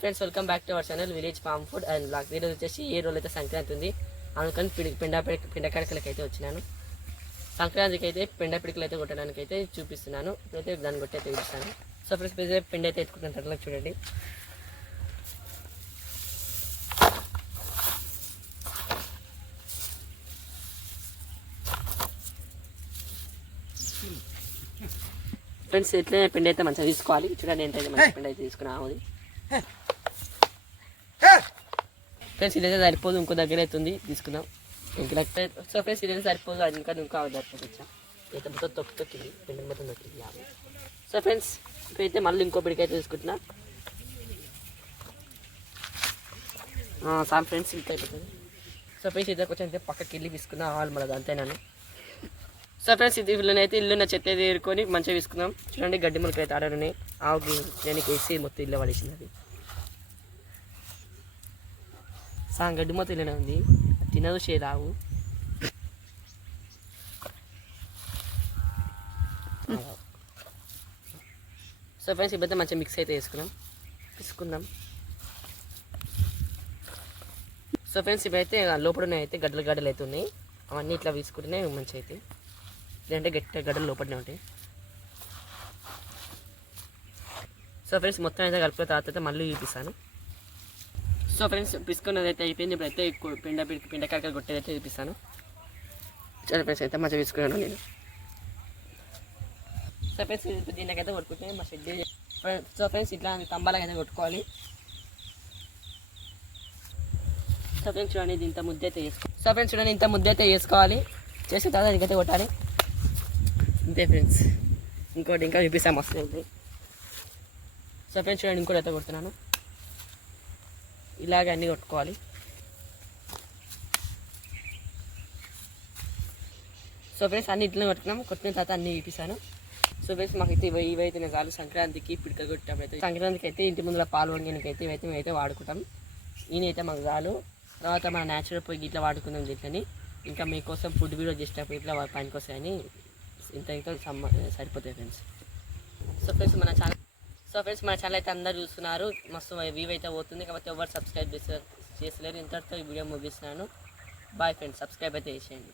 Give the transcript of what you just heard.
Friends welcome back to our channel village farm food and blog. ఈరోజు వచ్చేసి ఏ రోజు అయితే సంక్రాంతి ఉంది, అందుకని పిండ కడకలకి అయితే వచ్చినాను. సంక్రాంతికి అయితే పిండ పిడికలు అయితే కొట్టడానికి అయితే చూపిస్తున్నాను. ఇప్పుడైతే దాన్ని కొట్టి అయితే చూపిస్తాను. సో ఫ్రెండ్స్ పిండి అయితే ఎత్తుకుంటున్నట్లు చూడండి. ఫ్రెండ్స్ ఇట్లా పిండి అయితే మంచిగా తీసుకోవాలి. చూడండి ఏంటైతే మంచి పిండి అయితే తీసుకున్నాము. ఫ్రెండ్స్ ఇదైతే సరిపోదు, ఇంకో దగ్గర అవుతుంది, తీసుకుందాం. ఇంకా సో ఫ్రెండ్స్ ఇదైతే సరిపోదు, అది ఇంకా సరిపోవచ్చు. అయితే మొత్తం తొక్కింది, పిండి మొత్తం తొక్కింది. సో ఫ్రెండ్స్ ఇప్పుడైతే మళ్ళీ ఇంకో పిడికి అయితే తీసుకుంటున్నా. సార్ ఫ్రెండ్స్ ఇంకా అయిపోతుంది. సో ఫ్రెండ్స్ ఇద్దరు కొంచెం అయితే పక్కకి వెళ్ళి తీసుకున్నా వాళ్ళు మళ్ళీ అంతేనాను. సో ఫ్రెండ్స్ ఇది ఇల్లునైతే ఇల్లున్న చెత్త అయితే ఏరుకొని మంచిగా తీసుకుందాం. చూడండి గడ్డి ములకలు అయితే ఆడనున్నాయి. ఆవుకి నేను వేసి మొత్తం ఇల్లు పడేసింది. అది గడ్డి మొత్తం ఇల్లునే ఉంది, తినదు చేదావు. సో ఫ్రెండ్స్ ఇప్పుడైతే మంచిగా మిక్స్ అయితే తీసుకుందాం. సో ఫ్రెండ్స్ ఇవైతే లోపల అయితే గడ్డలు అయితే ఉన్నాయి, అవన్నీ ఇట్లా తీసుకుంటేనే మంచిగా అయితే, లేదంటే గడ్డలు లోపలనే ఉంటాయి. సో ఫ్రెండ్స్ మొత్తం అయితే కలిపిన తర్వాత అయితే మళ్ళీ చూపిస్తాను. సో ఫ్రెండ్స్ పిసుకున్నది అయితే అయిపోయింది. ఇప్పుడైతే పిండ కాకలు కొట్టేది అయితే చూపిస్తాను. చాలా ఫ్రెండ్స్ అయితే మంచిగా తీసుకున్నాను నేను. సో ఫ్రెండ్స్ దీనికైతే కొట్టుకుంటే మా షెడ్. సో ఫ్రెండ్స్ ఇట్లా కంబాలకి అయితే కొట్టుకోవాలి. సో ఫ్రెండ్స్ చూడండి ఇది ఇంత ముద్ద అయితే వేసుకోవాలి. సో ఫ్రెండ్స్ చూడండి ఇంత ముద్ద అయితే వేసుకోవాలి. చేసిన తర్వాత దీనికైతే కొట్టాలి. అంతే ఫ్రెండ్స్, ఇంకోటి ఇంకా చూపిస్తాం వస్తుంది. సో ఫ్రెండ్స్ చూడండి ఇంకోటి అయితే కొడుతున్నాను. ఇలాగ అన్నీ కొట్టుకోవాలి. సో ఫ్రెండ్స్ అన్ని ఇట్లా కొట్టిన తర్వాత అన్నీ చూపిస్తాను. సో ఫ్రెండ్స్ మాకైతే ఇవైతే నేను చాలు సంక్రాంతికి పిడికలు కొట్టినప్పుడు అయితే, సంక్రాంతికి అయితే ఇంటి ముందుల పాలు వండినకైతే మేమైతే వాడుకుంటాం. ఈయనైతే మాకు చాలు. తర్వాత మన న్యాచురల్ పొయ్యి ఇట్లా వాడుకుందాం దీంట్లోని. ఇంకా మీకోసం ఫుడ్ వీడియో చేసేటప్పుడు ఇట్లా పనికి వస్తాయని ఇంత సరిపోతాయి ఫ్రెండ్స్. సో ఫ్రెండ్స్ మన ఛానల్ అయితే అందరూ చూస్తున్నారు, మస్తు వ్యూ అయితే పోతుంది. కాబట్టి ఎవరు సబ్స్క్రైబ్ చేసలేరు. ఇంతటితో ఈ వీడియో ముగిస్తున్నాను. బాయ్ ఫ్రెండ్స్, సబ్స్క్రైబ్ అయితే చేసేయండి.